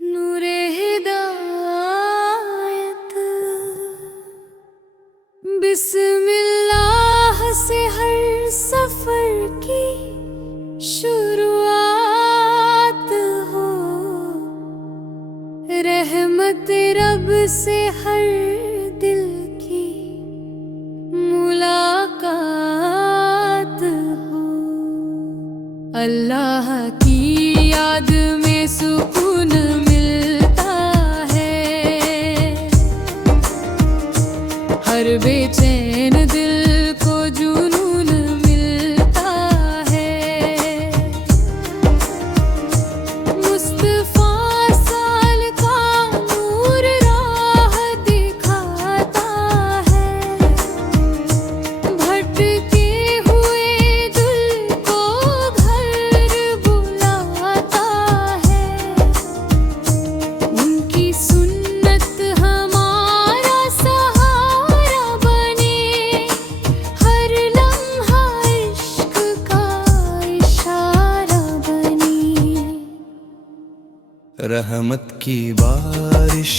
नूरे हिदायत बिस्मिल्लाह से हर सफर की शुरुआत हो। रहमत रब से हर दिल की मुलाकात हो। अल्लाह की याद में सुकून मिलता है, हर बेचैन दिल को जुनून मिलता है। मुस्तफा साल का नूर राह दिखाता है, भटके हुए दिल को घर बुलाता है। उनकी सुन्नत हमारा सहारा बने, हर लम्हा इश्क का इशारा बने। रहमत की बारिश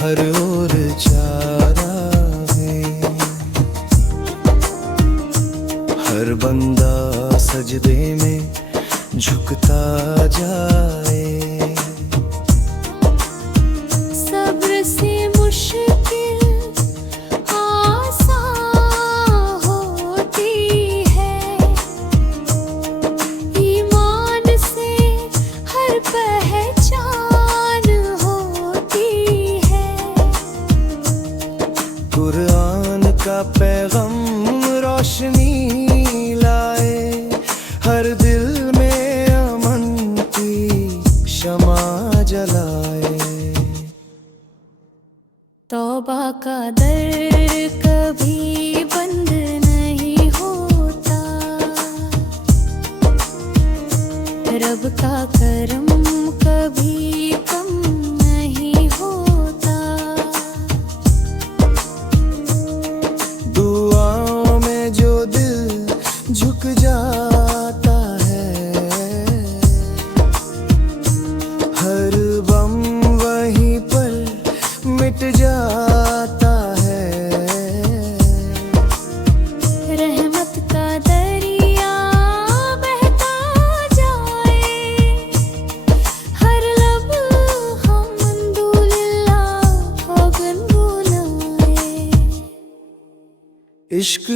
हर ओर चारा है, हर बंदा सजदे में झुकता जाए। सब्र से मुश्किल आसान होती है, ईमान से हर पहचान होती है। कुरान का पैगाम रोशनी लाए, हर दिल में अमन की शमा जलाए। तौबा का दर कभी बंद नहीं होता, रब का करम कभी कम नहीं होता। दुआओं में जो दिल झुक जाता है, हर बम वहीं पर मिट जाता है। रहमत का दरिया बहता जाए, हर लब हम्दुलिल्लाह हो गुनगुनाए। इश्क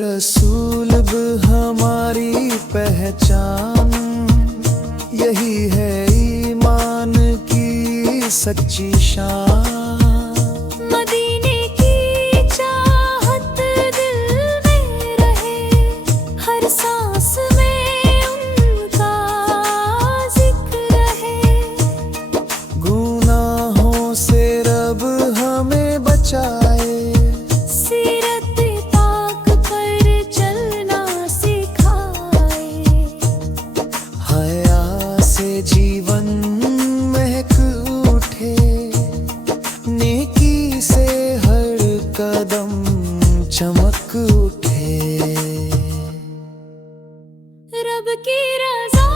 रसूल भी हमारी पहचान, यही है ईमान की सच्ची शान। मदीने की चाहत दिल में रहे, हर सांस में उनका जिक्र रहे। गुनाहों से रब हमें बचाए, सीरत पाक पर चलना सिखाए। हया से जीवन महक उठे, नेकी से हर कदम चमक उठे। रब की रज़ा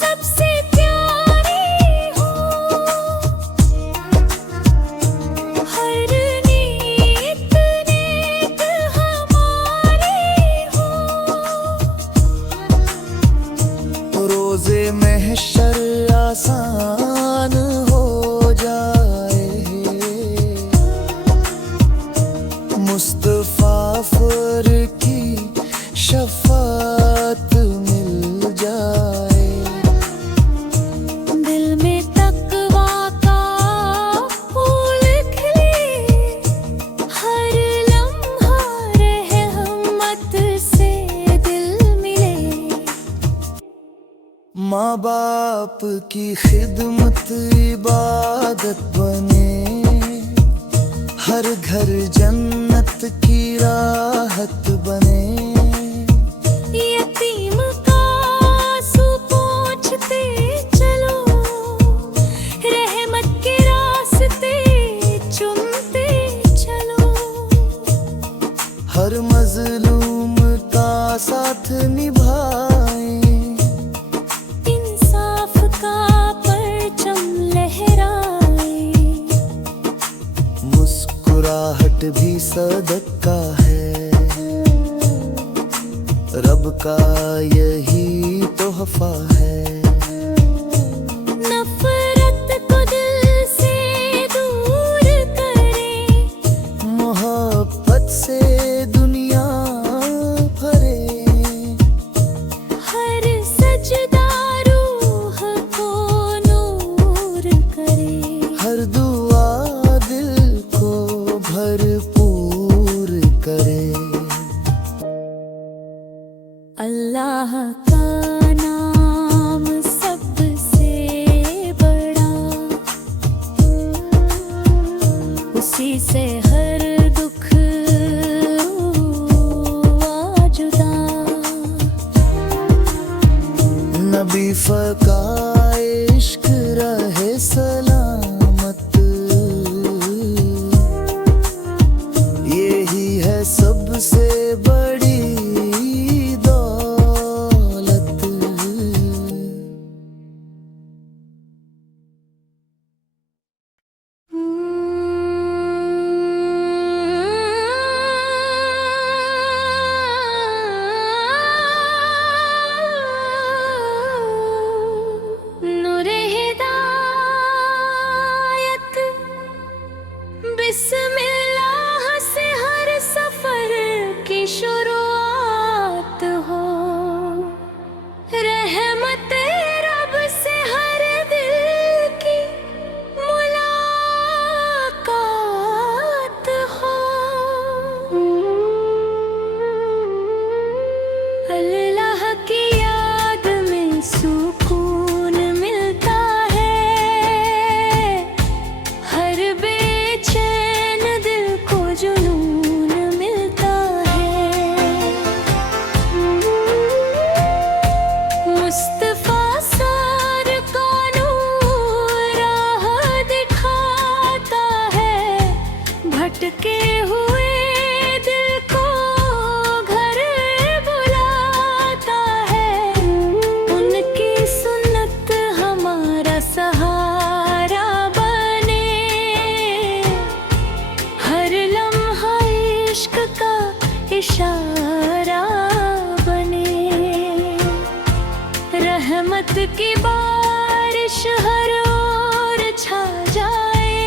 सबसे प्यारी हो, हर नीयत नेक हमारी हो। रोज़े महशर आसान हो जाए, मुस्तफा फर की शफात मिल जाए। दिल में तक़वा का फूल खिले, हर लम्हा रहमत से दिल मिले। माँ बाप की खिदमत इबादत बने, हर घर जन्नत की राहत बने। यतीम का आंसू पोंछते चलो, रहमत के रास्ते चुमते चलो। हर मजलूम का सा साथ निभाएं। इंसाफ का परचम लहराए, मुस्कुराहट भी सदका है, रब का यही तोहफा है। नफरत को दिल से दूर करे, मोहब्बत से दुनिया भरे। हर सजदा रूह को नूर करे, हर दुआ दिल को भरपूर करे। अल्लाह का नाम सबसे बड़ा, उसी से हर दुख हुआ जुदा। नबी फका इश्क रहे सलामत, यही है सबसे बड़ी दौलत। नूरे हिदायत बिस्मिल्लाह से हर सफर की शुरुआत हो। रहमत रब से हर दिल की मुलाकात हो। अल्लाह की याद में सुकून मिलता है, हर बेचैन दिल को जुनून मिलता है। मुस्तफा सर का नूर राह दिखाता है, भटके हुए दिल को घर बुलाता है। उनकी सुन्नत हमारा सहारा बने, हर लम्हा इश्क का इशारा बने। रहमत की बारिश हर ओर छा जाए,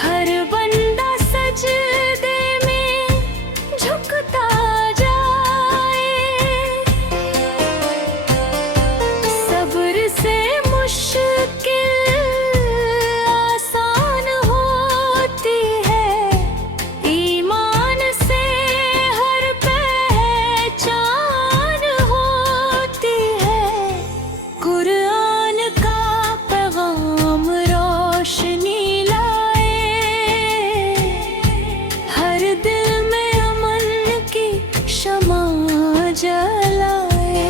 हर बंदा सजदे में झुकता जाए। सब्र से मुश्किल आसान होती है, ईमान से हर पहचान होती है। कुरान का पैगाम रोशनी लाए, हर दिल में अमन की शमा जलाए।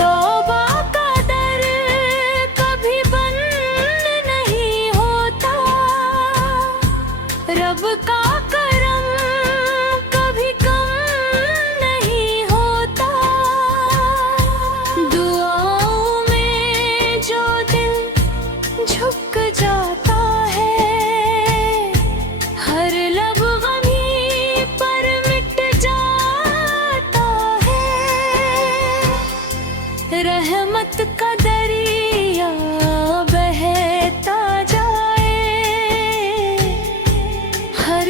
तौबा का दर कभी बंद नहीं होता, रब का करम कभी कम नहीं होता। दुआओं में जो दिल झुक जाता है, हर लब गमी पर मिट जाता है। रहमत का दरिया बहता जाए, हर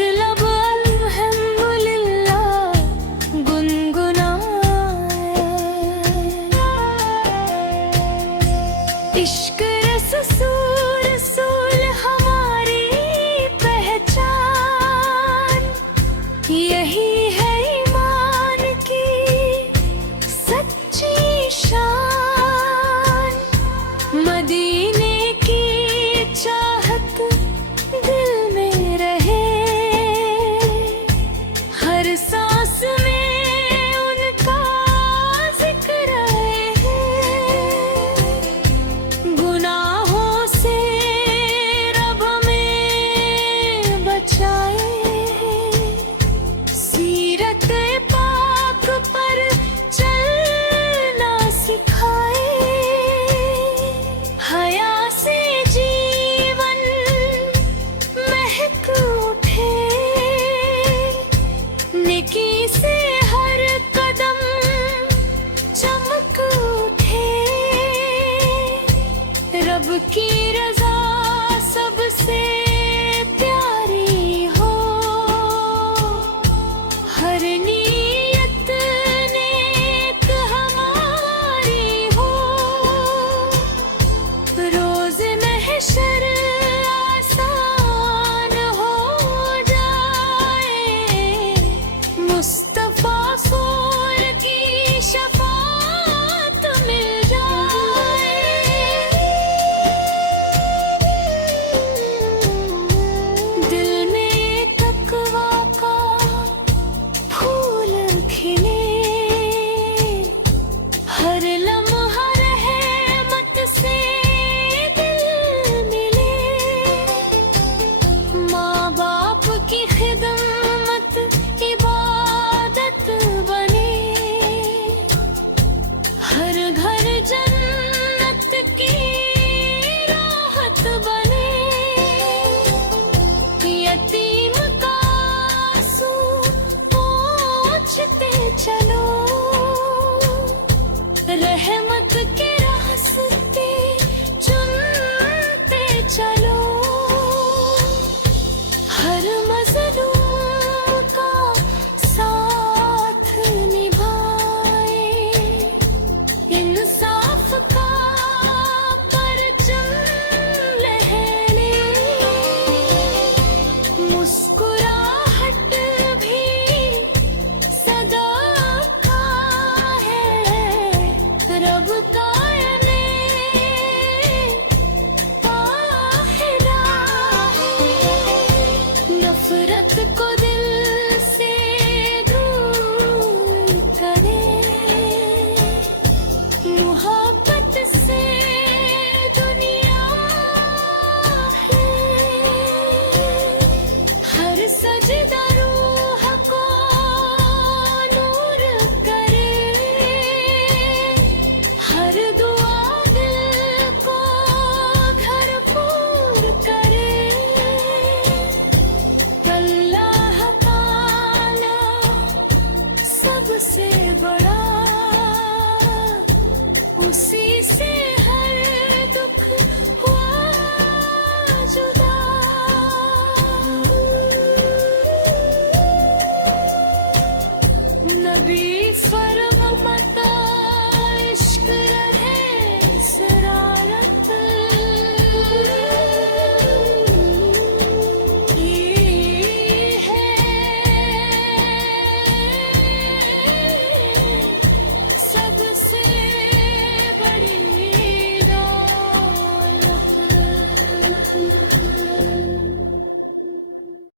मुस्कुराहट भी सदा का है, रब का नफरत को दिल से दूर करे, मोहब्बत से दुनिया है, हर सजदा